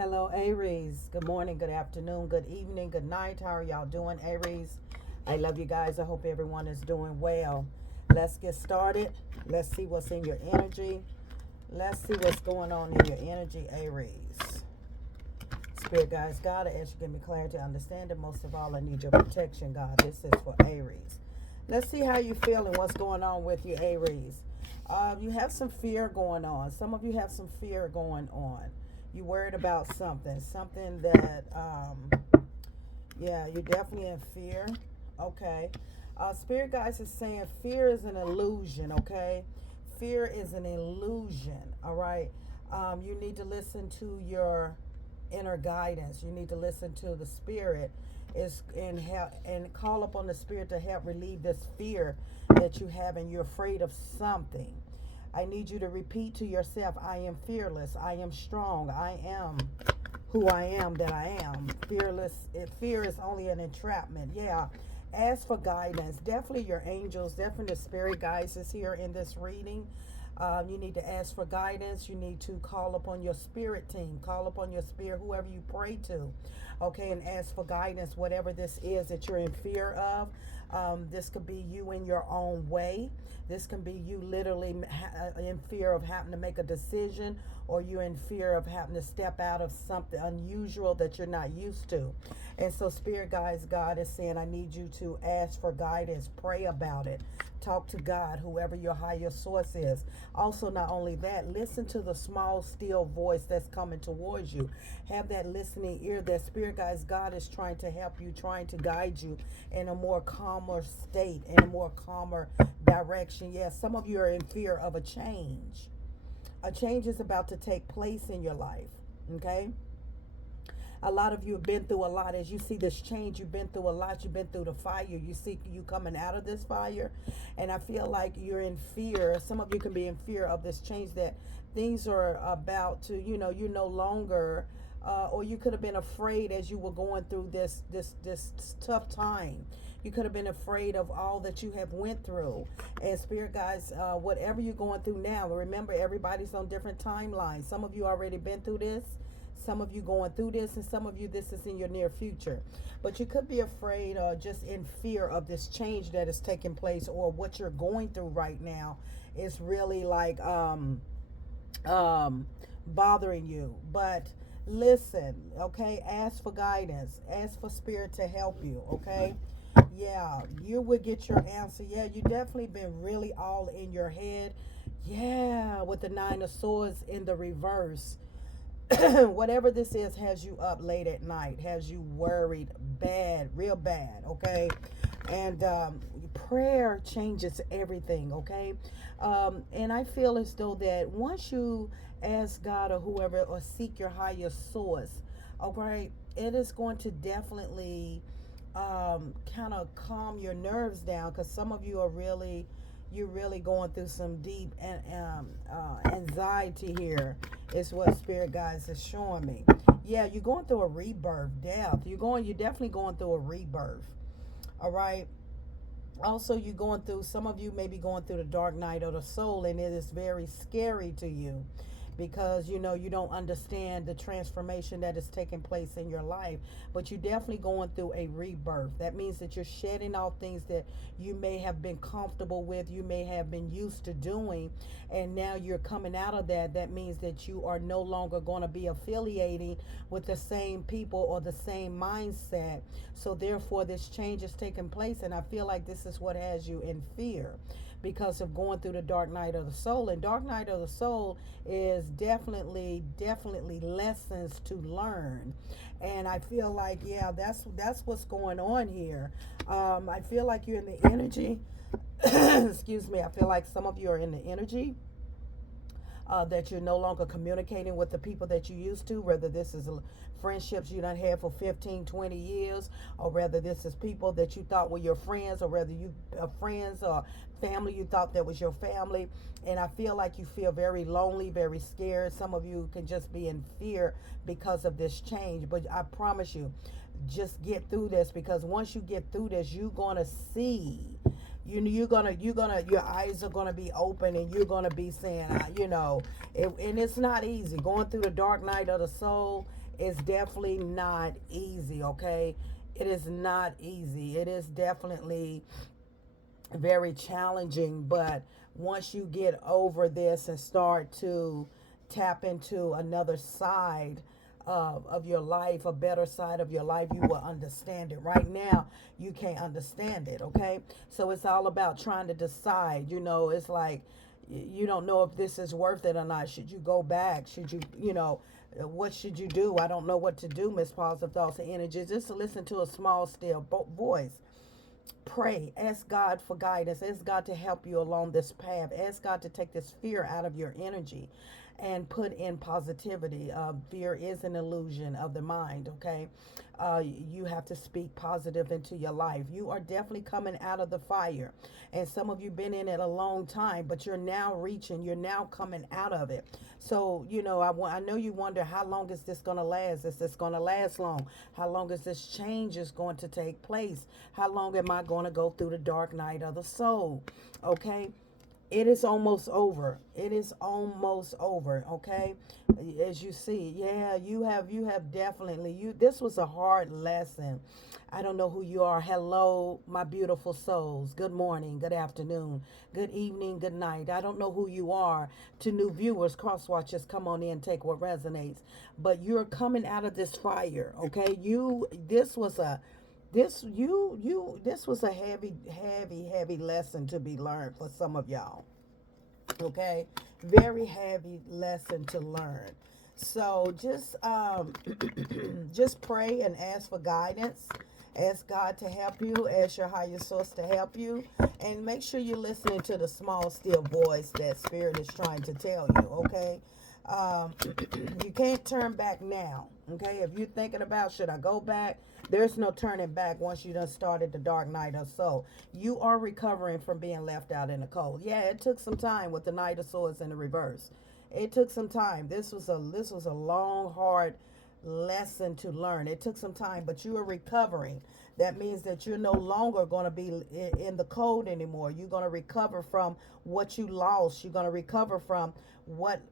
Hello, Aries. Good morning, good afternoon, good evening, good night. How are y'all doing, Aries? I love you guys. I hope everyone is doing well. Let's get started. Let's see what's in your energy. Let's see what's going on in your energy, Aries. Spirit guides, God, I ask you to give me clarity, understanding. Most of all, I need your protection, God. This is for Aries. Let's see how you feel and what's going on with you, Aries. You have some fear going on. Some of you have some fear going on. You worried about something that, yeah, you're definitely in fear. Okay. Spirit guides is saying fear is an illusion. Okay. Fear is an illusion. All right. You need to listen to your inner guidance. You need to listen to the spirit is and help and call upon the spirit to help relieve this fear that you have and you're afraid of something. I need you to repeat to yourself, I am fearless, I am strong, I am who I am that I am. Fear is only an entrapment. Yeah. Ask for guidance. Definitely your angels, definitely the spirit guides is here in this reading. You need to ask for guidance. You need to call upon your spirit team. Call upon your spirit, whoever you pray to. Okay, and ask for guidance, whatever this is that you're in fear of. This could be you in your own way. This can be you literally in fear of having to make a decision, or you're in fear of having to step out of something unusual that you're not used to. And so spirit guides, God is saying, I need you to ask for guidance. Pray about it. Talk to God, whoever your higher source is. Also, not only that, listen to the small, still voice that's coming towards you. Have that listening ear that spirit guides, God is trying to help you, trying to guide you in a more calmer state, in a more calmer direction. Yes, some of you are in fear of a change. A change is about to take place in your life. Okay? A lot of you have been through a lot. As you see this change, you've been through a lot. You've been through the fire. You see you coming out of this fire. And I feel like you're in fear. Some of you can be in fear of this change, that things are about to, you're no longer, or you could have been afraid as you were going through this tough time. You could have been afraid of all that you have went through. And spirit guys, whatever you're going through now, remember everybody's on different timelines. Some of you already been through this. Some of you going through this, and some of you this is in your near future. But you could be afraid or just in fear of this change that is taking place, or what you're going through right now is really like bothering you. But listen, okay, ask for guidance, ask for spirit to help you. Okay, yeah, you would get your answer. Yeah, you definitely been really all in your head. Yeah, with the nine of swords in the reverse. Whatever this is has you up late at night, has you worried bad, real bad. Okay, and prayer changes everything. Okay, and I feel as though that once you ask God or whoever, or seek your higher source, okay, it is going to definitely kind of calm your nerves down, because some of you are really, you're really going through some deep anxiety here, is what spirit guides is showing me. Yeah, you're going through a rebirth, death. You're definitely going through a rebirth. All right. Also, you're going through, some of you may be going through the dark night of the soul, and it is very scary to you, because you don't understand the transformation that is taking place in your life. But you're definitely going through a rebirth. That means that you're shedding off things that you may have been comfortable with, you may have been used to doing, and now you're coming out of that. That means that you are no longer going to be affiliating with the same people or the same mindset. So therefore this change is taking place, and I feel like this is what has you in fear, because of going through the dark night of the soul. And dark night of the soul is definitely lessons to learn. And I feel like, yeah, that's what's going on here. I feel like you're in the energy. Excuse me. I feel like some of you are in the energy that you're no longer communicating with the people that you used to, whether this is friendships you done had for 15, 20 years, or whether this is people that you thought were your friends, or whether you friends or family you thought that was your family. And I feel like you feel very lonely, very scared. Some of you can just be in fear because of this change. But I promise you, just get through this, because once you get through this, you're gonna see, your eyes are gonna be open, and you're gonna be saying, and it's not easy going through the dark night of the soul. It's definitely not easy, okay? It is not easy. It is definitely very challenging, but once you get over this and start to tap into another side of your life, a better side of your life, you will understand it. Right now, you can't understand it, okay? So it's all about trying to decide. You know, it's like you don't know if this is worth it or not. Should you go back? Should you, what should you do? I don't know what to do, Miss Positive Thoughts and Energies. Just to listen to a small, still voice. Pray, ask God for guidance, ask God to help you along this path, ask God to take this fear out of your energy and put in positivity. Fear is an illusion of the mind, okay? You have to speak positive into your life. You are definitely coming out of the fire, and some of you been in it a long time, but you're now reaching, you're now coming out of it. So, I know you wonder, how long is this going to last? Is this going to last long? How long is this change is going to take place? How long am I going to go through the dark night of the soul? Okay? It is almost over. It is almost over, okay? As you see, yeah, you have definitely, this was a hard lesson. I don't know who you are. Hello, my beautiful souls. Good morning, good afternoon, good evening, good night. I don't know who you are. To new viewers, cross watchers, come on in, take what resonates. But you're coming out of this fire, okay? This was a heavy lesson to be learned for some of y'all. Okay, very heavy lesson to learn. So just pray and ask for guidance. Ask God to help you. Ask your higher source to help you, and make sure you're listening to the small, still voice that Spirit is trying to tell you. Okay, um, you can't turn back now. Okay, if you're thinking about, should I go back, there's no turning back once you done started the dark night or so. You are recovering from being left out in the cold. Yeah, it took some time with the Knight of Swords in the reverse. It took some time. This was a long, hard lesson to learn. It took some time, but you are recovering. That means that you're no longer going to be in the cold anymore. You're going to recover from what you lost. You're going to recover from what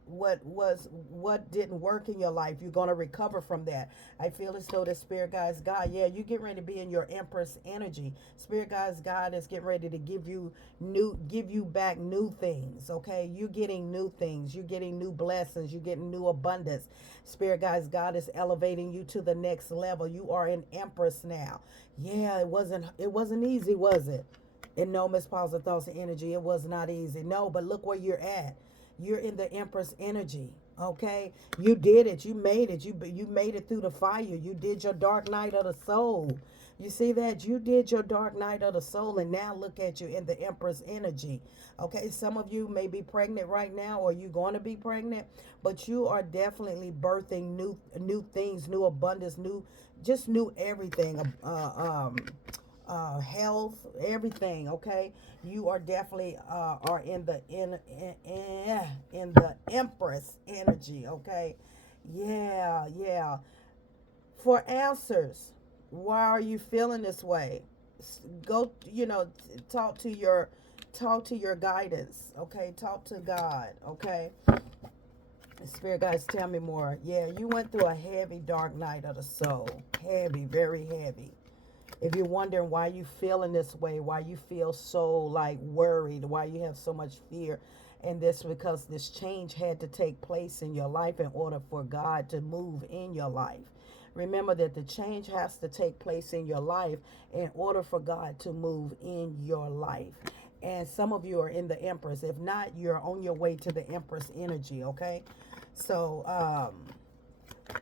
didn't work in your life. You're going to recover from that. I feel as though the Spirit guides God, yeah, you get ready to be in your Empress energy. Spirit guides God is getting ready to give you back new things. Okay, you're getting new things. You're getting new blessings. You're getting new abundance. Spirit guides God is elevating you to the next level. You are an Empress now. Yeah, it wasn't easy, was it? And no, Miss Positive Thoughts and Energy, it was not easy. No, but look where you're at. You're in the Empress energy. Okay, you did it. You made it. You made it through the fire. You did your dark night of the soul. You see that? You did your dark night of the soul, and now look at you in the Empress energy. Okay, some of you may be pregnant right now, or you're going to be pregnant, but you are definitely birthing new things, new abundance, new everything. Health, everything. Okay, you are definitely are in the Empress energy. Okay, yeah. For answers, why are you feeling this way? Go, talk to your guidance. Okay, talk to God. Okay, Spirit guides, tell me more. Yeah, you went through a heavy dark night of the soul. Heavy, very heavy. If you're wondering why you feeling this way, why you feel so like worried, why you have so much fear, and this because this change had to take place in your life in order for God to move in your life. Remember that the change has to take place in your life in order for God to move in your life. And some of you are in the Empress. If not, you're on your way to the Empress energy, okay? So,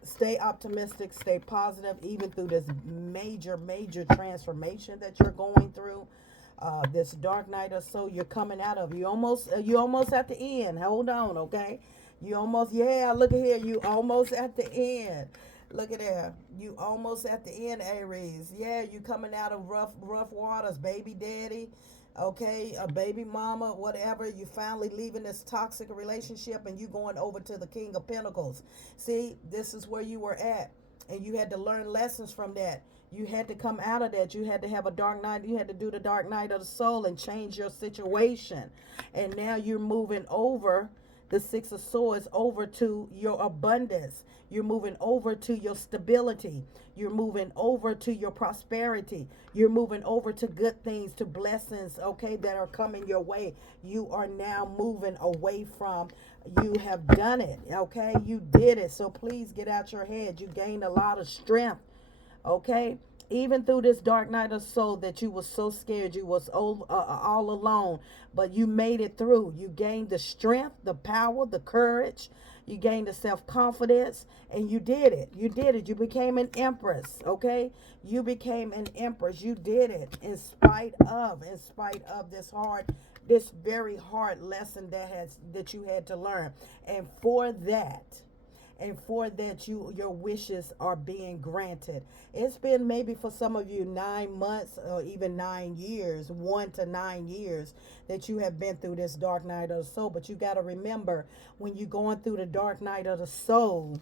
stay optimistic, stay positive, even through this major transformation that you're going through. This dark night or so you're coming out of. You almost at the end. Hold on, okay? You almost, yeah, look at here. You almost at the end. Look at there. You almost at the end, Aries. Yeah, you coming out of rough waters, baby daddy. Okay, a baby mama, whatever. You finally leaving this toxic relationship and you going over to the King of Pentacles. See, this is where you were at, and you had to learn lessons from that. You had to come out of that. You had to have a dark night. You had to do the dark night of the soul and change your situation. And now you're moving over the Six of Swords over to your abundance. You're moving over to your stability. You're moving over to your prosperity. You're moving over to good things, to blessings, okay, that are coming your way. You are now moving away from, you have done it, okay? You did it. So please get out your head. You gained a lot of strength, okay? Even through this dark night of soul that you was so scared, you was all alone, but you made it through. You gained the strength, the power, the courage. You gained the self-confidence, and you did it. You did it. You became an empress, okay? You became an empress. You did it in spite of this very hard lesson that you had to learn. And for that your wishes are being granted. It's been maybe for some of you 9 months or even 9 years, 1 to 9 years, that you have been through this dark night of the soul. But you got to remember, when you're going through the dark night of the soul,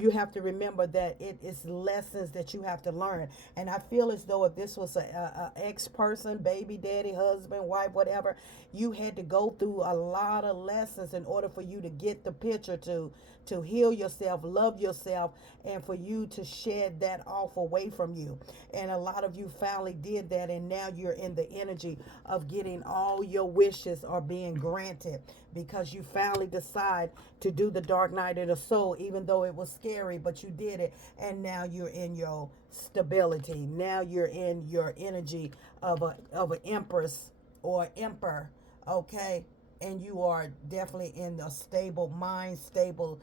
you have to remember that it is lessons that you have to learn. And I feel as though if this was a ex person, baby daddy, husband, wife, whatever, you had to go through a lot of lessons in order for you to get the picture, to heal yourself, love yourself, and for you to shed that off away from you. And a lot of you finally did that, and now you're in the energy of getting all your wishes are being granted, because you finally decide to do the dark night of the soul, even though it was scary, but you did it. And now you're in your stability. Now you're in your energy of an empress or emperor, okay? And you are definitely in the stable mind, stable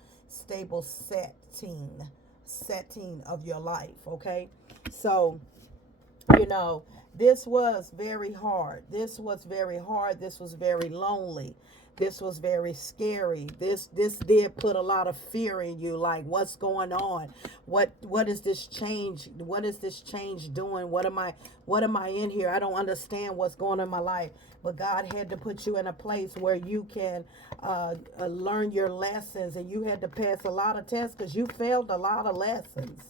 setting of your life, okay? So, you know, this was very hard. This was very hard. This was very lonely. This was very scary. This did put a lot of fear in you, like, what's going on? What is this change? What is this change doing? What am I in here? I don't understand what's going on in my life. But God had to put you in a place where you can learn your lessons, and you had to pass a lot of tests, because you failed a lot of lessons.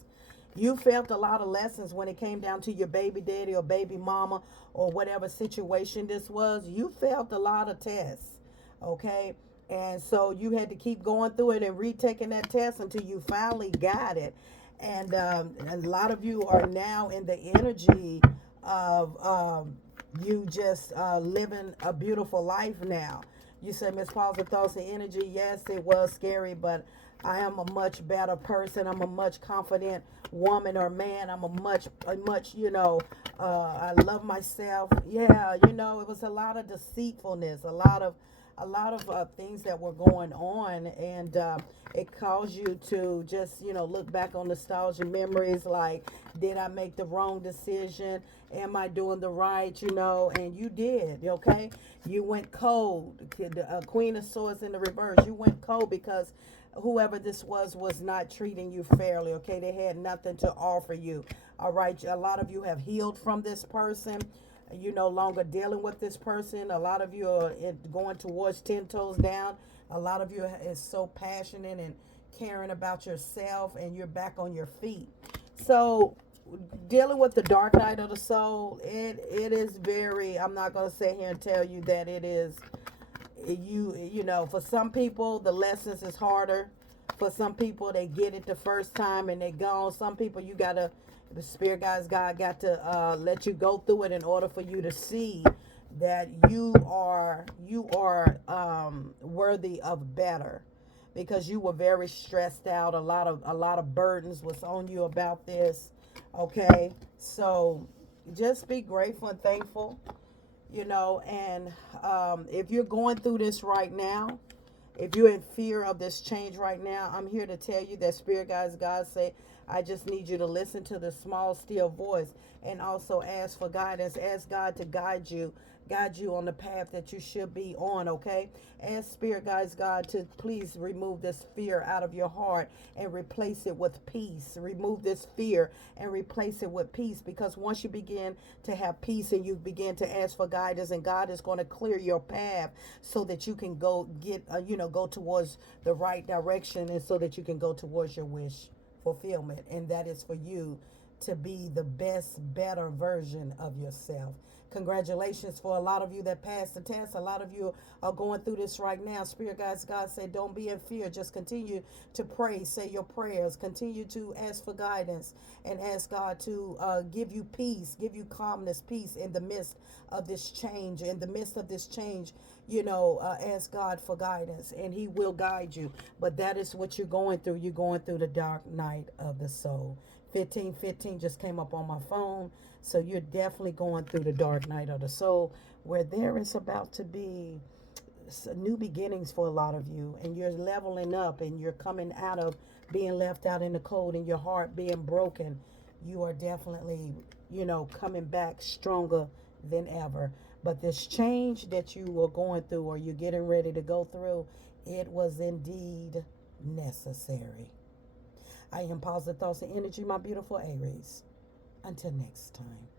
You felt a lot of lessons when it came down to your baby daddy or baby mama or whatever situation this was. You felt a lot of tests, okay? And so you had to keep going through it and retaking that test until you finally got it. And a lot of you are now in the energy of you just living a beautiful life now. You say, Miss Positive Thoughts and Energy, yes, it was scary, but I am a much better person. I'm a much confident woman or man. I'm a much, I love myself. Yeah, it was a lot of deceitfulness, a lot of things that were going on, and it caused you to just, look back on nostalgia memories, like, did I make the wrong decision? Am I doing the right? And you did, okay? You went cold. Queen of Swords in the reverse. You went cold because whoever this was not treating you fairly, okay? They had nothing to offer you, all right? A lot of you have healed from this person. You're no longer dealing with this person. A lot of you are going towards 10 toes down. A lot of you is so passionate and caring about yourself, and you're back on your feet. So dealing with the dark night of the soul, it is very, I'm not going to sit here and tell you that it is, for some people the lessons is harder. For some people, they get it the first time and they gone. Some people, the spirit guys, God got to let you go through it in order for you to see that you are worthy of better, because you were very stressed out. A lot of burdens was on you about this, okay? So just be grateful and thankful, and if you're going through this right now, if you're in fear of this change right now, I'm here to tell you that Spirit Guides, God say, I just need you to listen to the small, still voice, and also ask for guidance. Ask God to guide you on the path that you should be on, okay? Ask Spirit Guides, God, to please remove this fear out of your heart and replace it with peace. Remove this fear and replace it with peace, because once you begin to have peace and you begin to ask for guidance, and God is going to clear your path so that you can go towards the right direction, and so that you can go towards your wish fulfillment, and that is for you to be the best, better version of yourself. Congratulations for a lot of you that passed the test. A lot of you are going through this right now. Spirit guides, God said, don't be in fear. Just continue to pray, say your prayers, continue to ask for guidance, and ask God to give you peace, give you calmness, peace in the midst of this change. In the midst of this change, ask God for guidance, and He will guide you. But that is what you're going through. You're going through the dark night of the soul. 1515 just came up on my phone. So you're definitely going through the dark night of the soul, where there is about to be new beginnings for a lot of you, and you're leveling up, and you're coming out of being left out in the cold and your heart being broken. You are definitely, coming back stronger than ever. But this change that you were going through, or you're getting ready to go through, it was indeed necessary. I am Positive Thoughts and Energy, my beautiful Aries. Until next time.